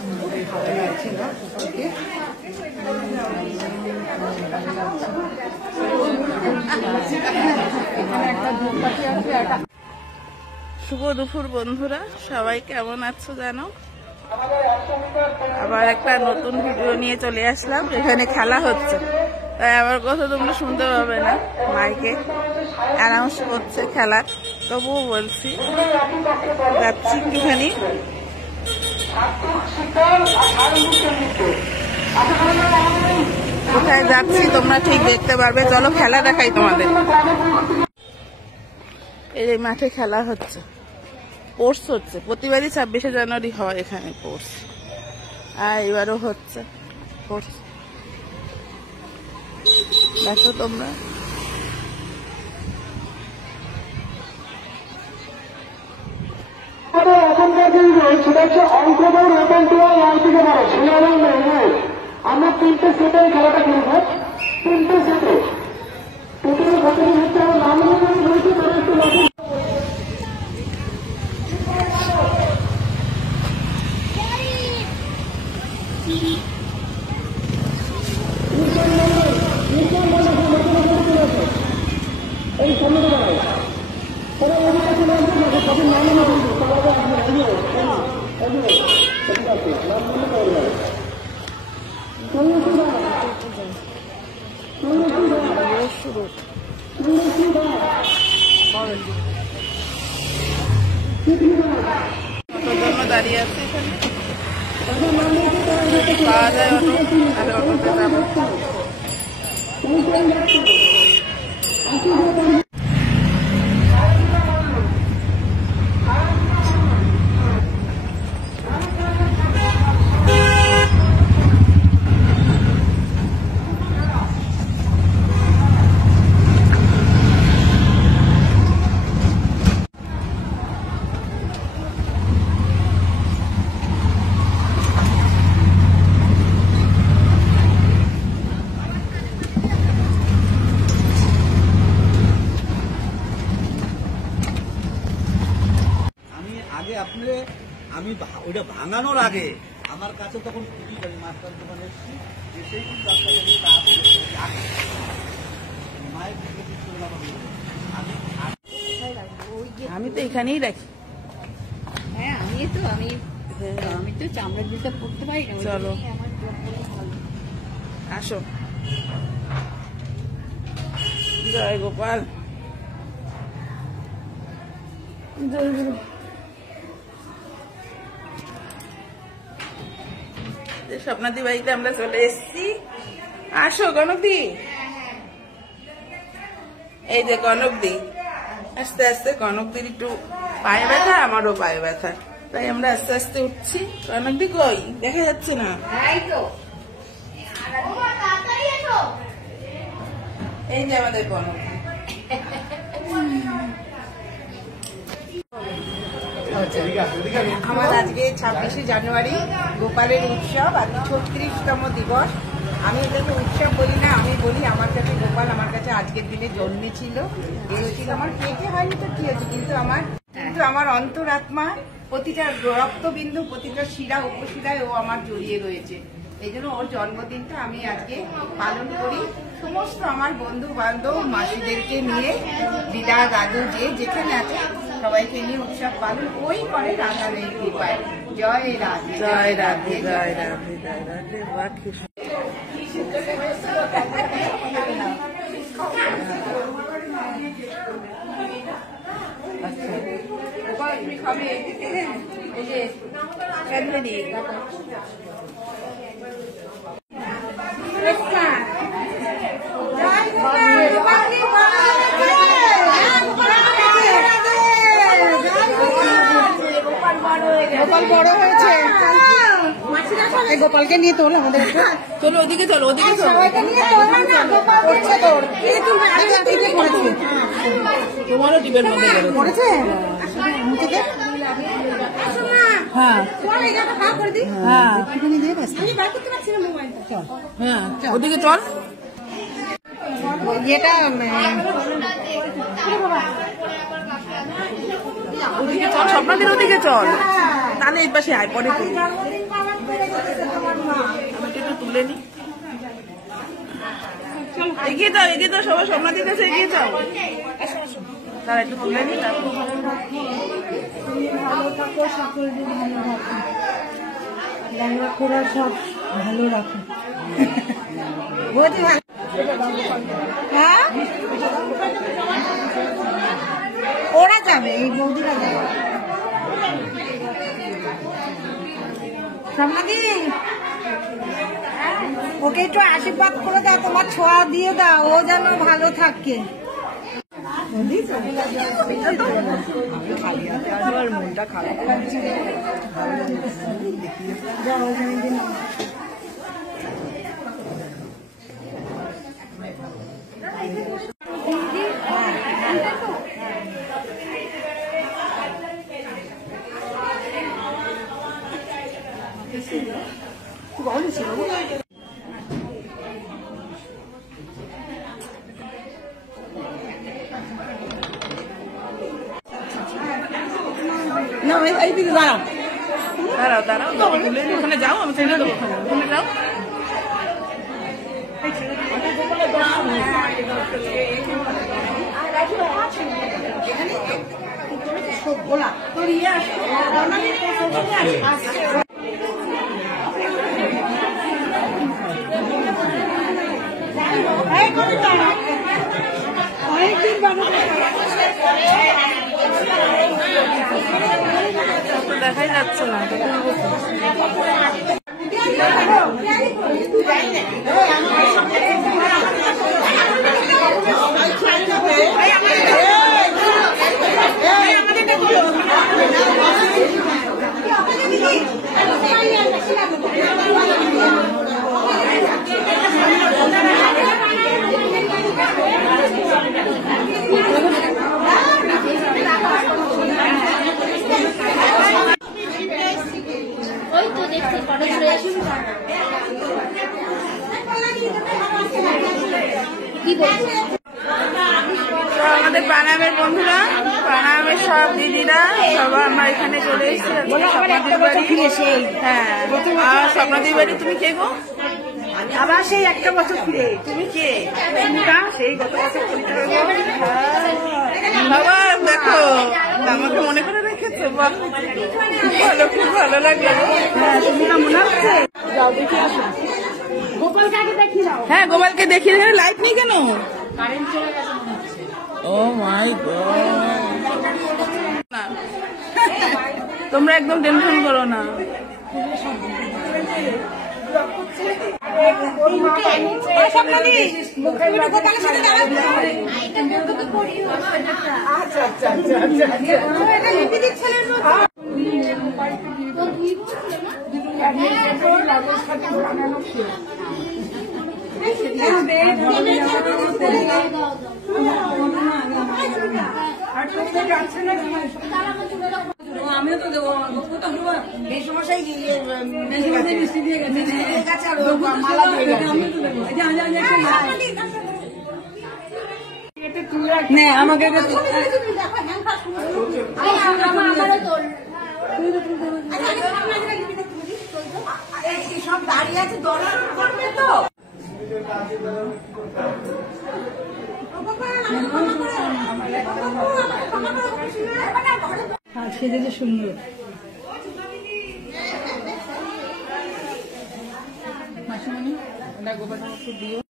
শুভ দুপুর বন্ধুরা, সবাই কেমন আছো জানো? আবার একটা নতুন ভিডিও নিয়ে চলে আসলাম। এখানে খেলা হচ্ছে, তাই আমার কথা তোমরা শুনতে পাবে না, মাইকে অ্যানাউন্স করছে খেলার, তবুও বলছি যাচ্ছি একটুখানি। কোথায় যাচ্ছি তোমরা ঠিক দেখতে পারবে, চলো খেলা দেখাই তোমাদের। এই মাঠে খেলা হচ্ছে, স্পোর্টস হচ্ছে, প্রতিবারই 26শে জানুয়ারি হয় এখানে স্পোর্টস, আর এবারও হচ্ছে স্পোর্টস। দেখো তোমরা, আমরা 3টে সেটে খেলাটা খেলবো। 3টে সেটে টোটাল কতদিন হচ্ছে আমার নাম রয়েছে তারা একটু এই সামনে দাঁড়ায় তারা অধিকার চলে আসবে না, তাদের নাম ঠিক আছে, নাম মনে করবে। দাঁড়িয়ে আছে এখানে, পাওয়া যায় অটো, তাহলে অটোতে যাবো। আমি ওইটা ভাঙানোর আগে আমার কাছে তখন মাস্টার দোকানে এসেছি, এসেই আমি তো এখানেই রাখি। হ্যাঁ আমি তো চামড়ার জুতা পরতে পারি না। চলো আসো, জয় গোপাল, জয় গুরু। স্বপ্নাদি বাড়িতে আমরা চলে এসেছি। আসো কনকদি, এই যে কনকদি, আস্তে আস্তে কনকদির একটু পায়ে ব্যথা, আমারও পায়ে ব্যথা, তাই আমরা আস্তে আস্তে উঠছি। কনকদি কই, দেখা যাচ্ছে না। এই যে আমাদের কনকদি। আমার আজকে 26শে জানুয়ারি গোপালের উৎসব, আজকে 36তম দিবস। আমি এটাকে উৎসব বলি না, আমি বলি আমার কাছে গোপাল আমার কাছে আজকের দিনে জন্মেছিল, হয়েছিল। আমার পেটে হয়নি তো কি হচ্ছে, কিন্তু আমার অন্তরাত্মা, প্রতিটা রক্তবিন্দু, প্রতিটা শিরা উপশিরায় ও আমার জড়িয়ে রয়েছে। এই জন্য ওর জন্মদিনটা আমি আজকে পালন করি। সমস্ত আমার বন্ধু বান্ধব মাসিদেরকে নিয়ে, দিদা দাদু যে যেখানে আছে সবাইকে নিয়ে উৎসব পালন ওই করে রাধারানীর কৃপায়। জয় রাধে, জয় রাধে, জয় রাধে, জয় রাধে। রাখি তুমি খাবে এই যে ক্যাডবেরি। গোপাল বড় হয়েছে, গোপালকে নিয়ে তোল আমাদের। চলো ওদিকে, চলো ওদিকে, তোমারও টিপের মধ্যে পড়েছে। হ্যাঁ হ্যাঁ ওদিকে চল, যেটা ওদিকে চল, স্বপ্নাদের ওদিকে চল, তাহলে এই পাশে আয়, পরে আমি একটু তুলে নি। এগিয়ে যাও, এগিয়ে যাও, সবাই সোমনাথের কাছে এগিয়ে যাও। তারা একটু তুলে নি। ভালো থাকো, সকলকে ভালো রাখো, রান্নাঘর সব ভালো রাখো। হ্যাঁ, ওরা যাবে, এই বৌদিরা যাবে। সামনাদি, ওকে একটু আশীর্বাদ করে দাও, তোমার ছোঁয়া দিয়ে দাও, ও যেন ভালো থাকে। মনটা খারাপ না, এইদিকে দাঁড়াও, দাঁড়াও, দাঁড়াও, তুলে নি। ওখানে যাও, আমি ছেড়ে দেবো। ওখানে যাও। দেখাই যাচ্ছে না। আমাদের প্রাণায়ামের বন্ধুরা, প্রাণায়ামের সব দিদিরা সবাই আমরা এখানে চলে এসেছি। হ্যাঁ, আর স্বপ্নাদির বাড়ি। তুমি কে গো? আবার সেই একটা বছর ফিরে। তুমি কে? সেই গত বছর বাবা দেখো, আমাকে মনে করে রেখেছো। বাহ, খুব ভালো, খুব ভালো লাগলো। মনে হচ্ছে যাও দেখে আসো। গোপালকে দেখি নাও। হ্যাঁ, গোপালকে দেখিয়ে এখানে লাইট নেই কেন? ও মাই গড। তোমরা একদম টেনশন করো না। আমিও তো দেবো, এই সমস্যায় মিষ্টি দিয়ে গেছে আর মালা দিয়ে গেছে। আমাকে সব দাঁড়িয়ে আছে, দলার করবে তো সেদিকে সুন্দর। মাসিমণি, গোপাল দিও।